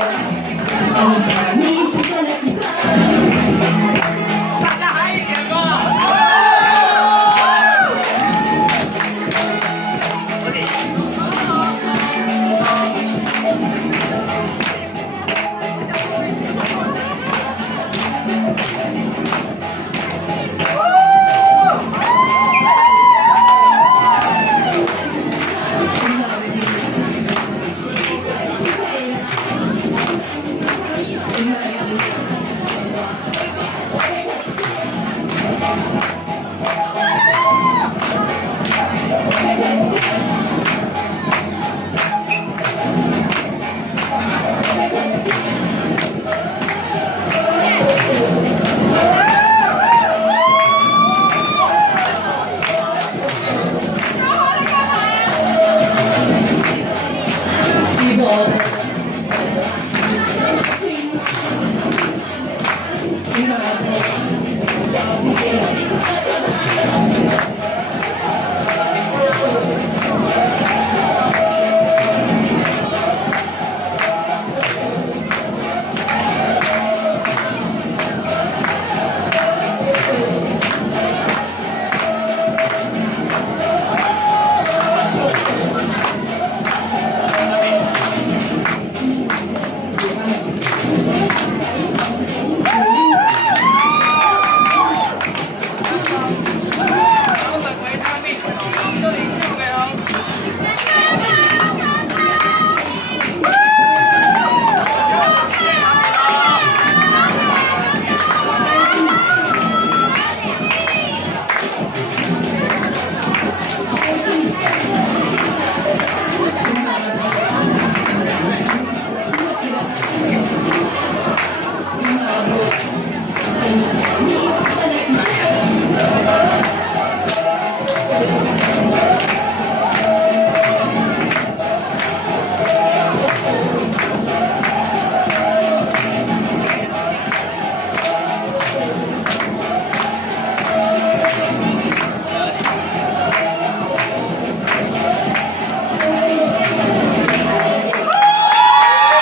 언제니 시간을 Thank you.